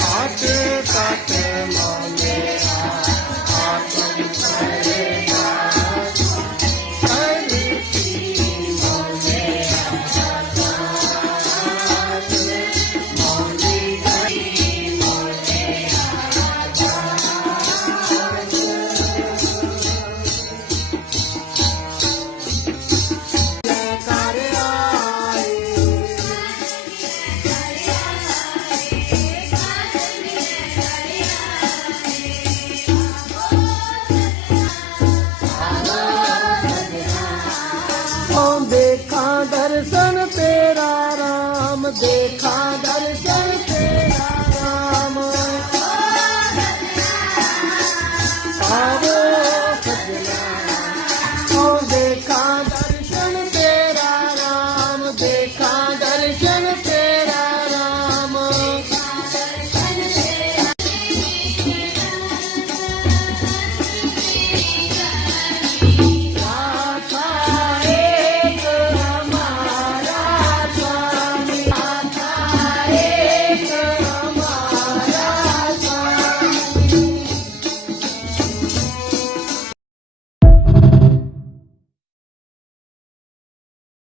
काट काट मानेरा आत्म करेगा करती मानेरा मौली गई देखा दर्शन तेरा राम, देखा दर्शन